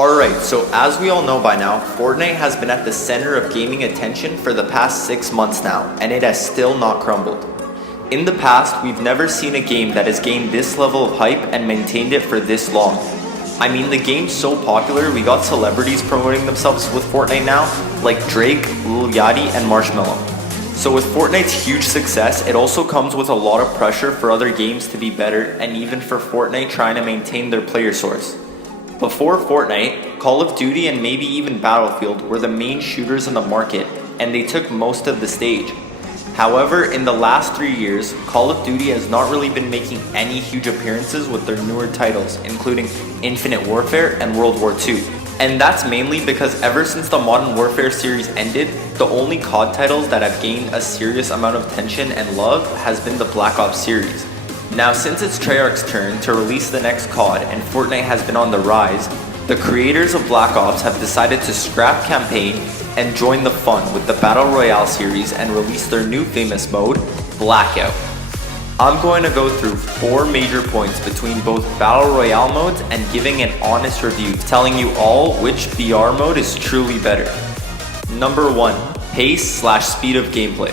Alright, so as we all know by now, Fortnite has been at the center of gaming attention for the past 6 months now, and it has still not crumbled. In the past, we've never seen a game that has gained this level of hype and maintained it for this long. I mean, the game's so popular, we got celebrities promoting themselves with Fortnite now, like Drake, Lil Yachty, and Marshmello. So with Fortnite's huge success, it also comes with a lot of pressure for other games to be better, and even for Fortnite trying to maintain their player source. Before Fortnite, Call of Duty and maybe even Battlefield were the main shooters in the market, and they took most of the stage. However, in the last 3 years, Call of Duty has not really been making any huge appearances with their newer titles, including Infinite Warfare and World War II. And that's mainly because ever since the Modern Warfare series ended, the only COD titles that have gained a serious amount of attention and love has been the Black Ops series. Now, since it's Treyarch's turn to release the next COD and Fortnite has been on the rise, the creators of Black Ops have decided to scrap campaign and join the fun with the Battle Royale series and release their new famous mode, Blackout. I'm going to go through 4 major points between both Battle Royale modes and giving an honest review, telling you all which BR mode is truly better. Number 1. Pace/speed of gameplay.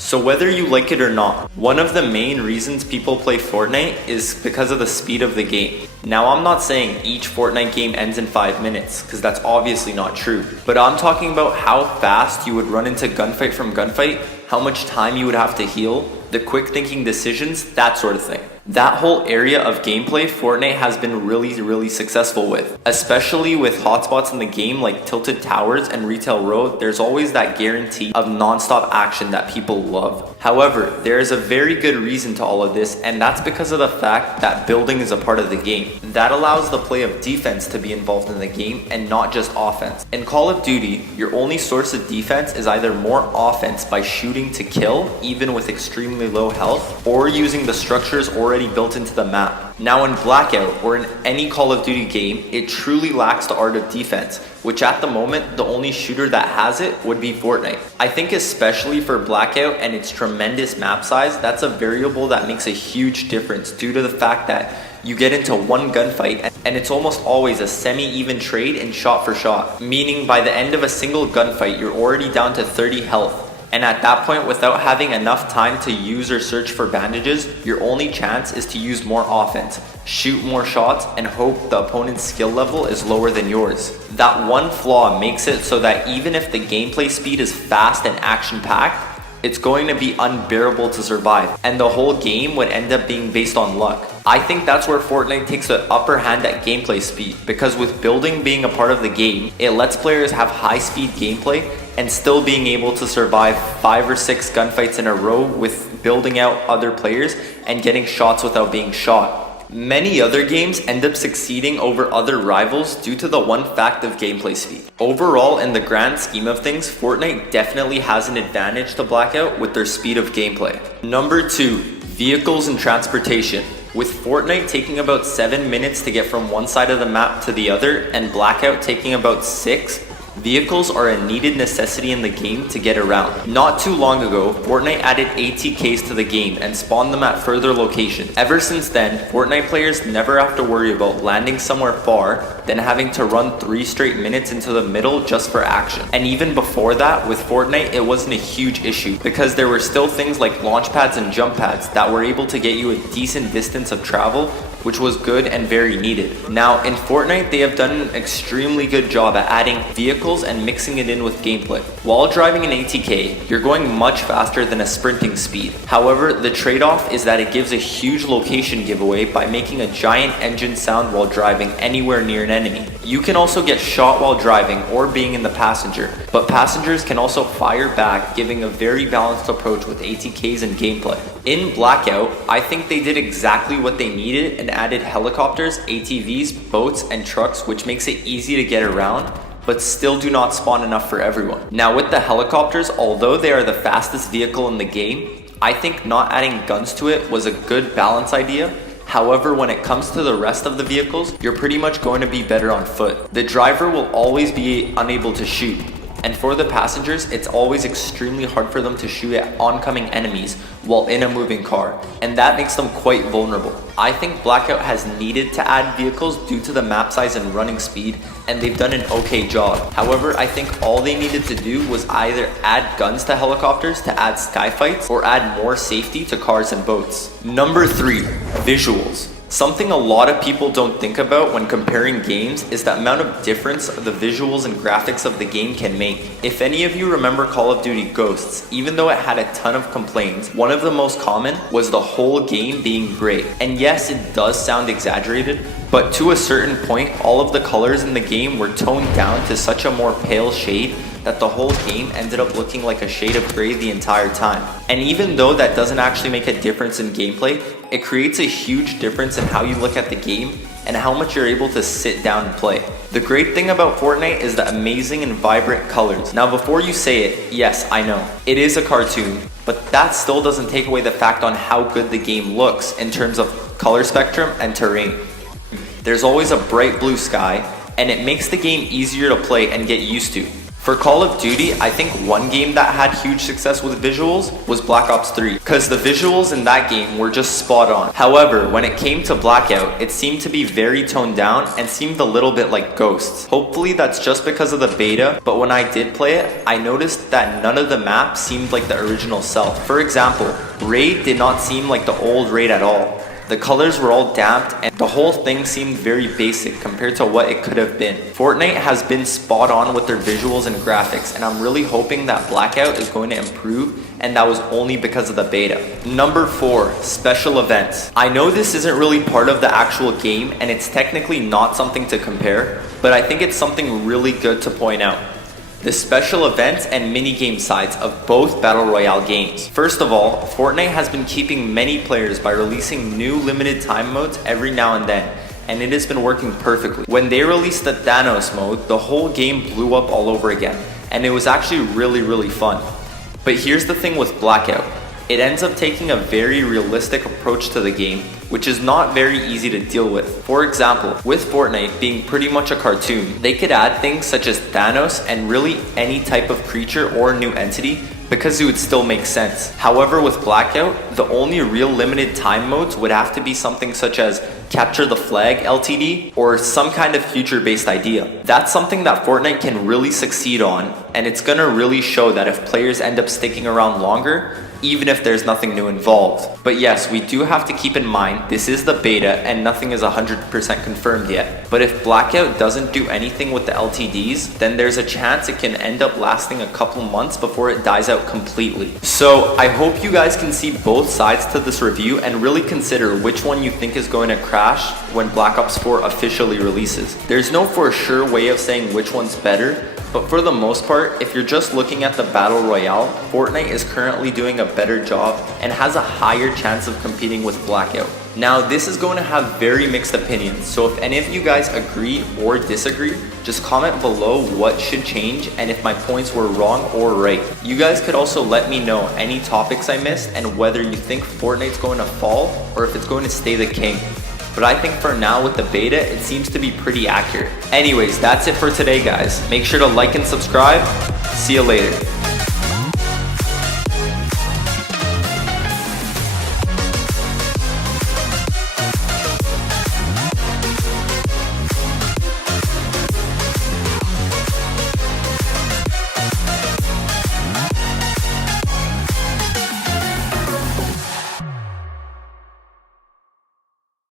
So whether you like it or not, one of the main reasons people play Fortnite is because of the speed of the game. Now, I'm not saying each Fortnite game ends in 5 minutes, because that's obviously not true. But I'm talking about how fast you would run into gunfight from gunfight, how much time you would have to heal, the quick thinking decisions, that sort of thing. That whole area of gameplay Fortnite has been really successful with. Especially with hotspots in the game like Tilted Towers and Retail Row, there's always that guarantee of non-stop action that people love. However, there is a very good reason to all of this, and that's because of the fact that building is a part of the game. That allows the play of defense to be involved in the game and not just offense. In Call of Duty, your only source of defense is either more offense by shooting to kill, even with extremely low health, or using the structures already built into the map. Now in Blackout, or in any Call of Duty game, it truly lacks the art of defense, which at the moment, the only shooter that has it would be Fortnite. I think especially for Blackout and its tremendous map size, that's a variable that makes a huge difference due to the fact that you get into one gunfight and it's almost always a semi-even trade in shot for shot, meaning by the end of a single gunfight, you're already down to 30 health. And at that point, without having enough time to use or search for bandages, your only chance is to use more offense, shoot more shots, and hope the opponent's skill level is lower than yours. That one flaw makes it so that even if the gameplay speed is fast and action-packed, it's going to be unbearable to survive, and the whole game would end up being based on luck. I think that's where Fortnite takes the upper hand at gameplay speed, because with building being a part of the game, it lets players have high-speed gameplay and still being able to survive 5 or 6 gunfights in a row with building out other players and getting shots without being shot. Many other games end up succeeding over other rivals due to the one fact of gameplay speed. Overall, in the grand scheme of things, Fortnite definitely has an advantage to Blackout with their speed of gameplay. Number 2, vehicles and transportation. With Fortnite taking about 7 minutes to get from one side of the map to the other and Blackout taking about 6, vehicles are a needed necessity in the game to get around. Not too long ago, Fortnite added ATKs to the game and spawned them at further locations. Ever since then, Fortnite players never have to worry about landing somewhere far, then having to run 3 straight minutes into the middle just for action. And even before that, with Fortnite, it wasn't a huge issue because there were still things like launch pads and jump pads that were able to get you a decent distance of travel, which was good and very needed. Now in Fortnite, they have done an extremely good job at adding vehicles and mixing it in with gameplay. While driving an ATK, you're going much faster than a sprinting speed. However, the trade-off is that it gives a huge location giveaway by making a giant engine sound while driving anywhere near an enemy. You can also get shot while driving or being in the passenger, but passengers can also fire back, giving a very balanced approach with ATKs and gameplay. In Blackout, I think they did exactly what they needed and added helicopters, ATVs, boats, and trucks, which makes it easy to get around, but still do not spawn enough for everyone. Now with the helicopters, although they are the fastest vehicle in the game, I think not adding guns to it was a good balance idea. However, when it comes to the rest of the vehicles, you're pretty much going to be better on foot. The driver will always be unable to shoot. And for the passengers, it's always extremely hard for them to shoot at oncoming enemies while in a moving car, and that makes them quite vulnerable. I think Blackout has needed to add vehicles due to the map size and running speed, and they've done an okay job. However, I think all they needed to do was either add guns to helicopters to add skyfights, or add more safety to cars and boats. Number 3, visuals. Something a lot of people don't think about when comparing games is the amount of difference the visuals and graphics of the game can make. If any of you remember Call of Duty Ghosts, even though it had a ton of complaints, one of the most common was the whole game being gray. And yes, it does sound exaggerated, but to a certain point, all of the colors in the game were toned down to such a more pale shade that the whole game ended up looking like a shade of gray the entire time. And even though that doesn't actually make a difference in gameplay, it creates a huge difference in how you look at the game and how much you're able to sit down and play. The great thing about Fortnite is the amazing and vibrant colors. Now before you say it, yes, I know, it is a cartoon, but that still doesn't take away the fact on how good the game looks in terms of color spectrum and terrain. There's always a bright blue sky, and it makes the game easier to play and get used to. For Call of Duty, I think one game that had huge success with visuals was Black Ops 3, because the visuals in that game were just spot on. However, when it came to Blackout, it seemed to be very toned down and seemed a little bit like Ghosts. Hopefully that's just because of the beta, but when I did play it, I noticed that none of the maps seemed like the original self. For example, Raid did not seem like the old Raid at all. The colors were all damped and the whole thing seemed very basic compared to what it could have been. Fortnite has been spot on with their visuals and graphics, and I'm really hoping that Blackout is going to improve, and that was only because of the beta. Number 4, special events. I know this isn't really part of the actual game and it's technically not something to compare, but I think it's something really good to point out. The special events and mini-game sides of both Battle Royale games. First of all, Fortnite has been keeping many players by releasing new limited time modes every now and then, and it has been working perfectly. When they released the Thanos mode, the whole game blew up all over again, and it was actually really fun. But here's the thing with Blackout. It ends up taking a very realistic approach to the game, which is not very easy to deal with. For example, with Fortnite being pretty much a cartoon, they could add things such as Thanos and really any type of creature or new entity because it would still make sense. However, with Blackout, the only real limited time modes would have to be something such as Capture the Flag LTD or some kind of future-based idea. That's something that Fortnite can really succeed on, and it's gonna really show that if players end up sticking around longer, even if there's nothing new involved. But yes, we do have to keep in mind this is the beta and nothing is 100% confirmed yet. But if Blackout doesn't do anything with the LTDs, then there's a chance it can end up lasting a couple months before it dies out completely. So I hope you guys can see both sides to this review and really consider which one you think is going to crash when Black Ops 4 officially releases. There's no for sure way of saying which one's better, but for the most part, if you're just looking at the Battle Royale, Fortnite is currently doing a better job and has a higher chance of competing with Blackout. Now, this is going to have very mixed opinions, so if any of you guys agree or disagree, just comment below what should change and if my points were wrong or right. You guys could also let me know any topics I missed and whether you think Fortnite's going to fall or if it's going to stay the king. But I think for now with the beta, it seems to be pretty accurate. Anyways, that's it for today, guys. Make sure to like and subscribe. See you later.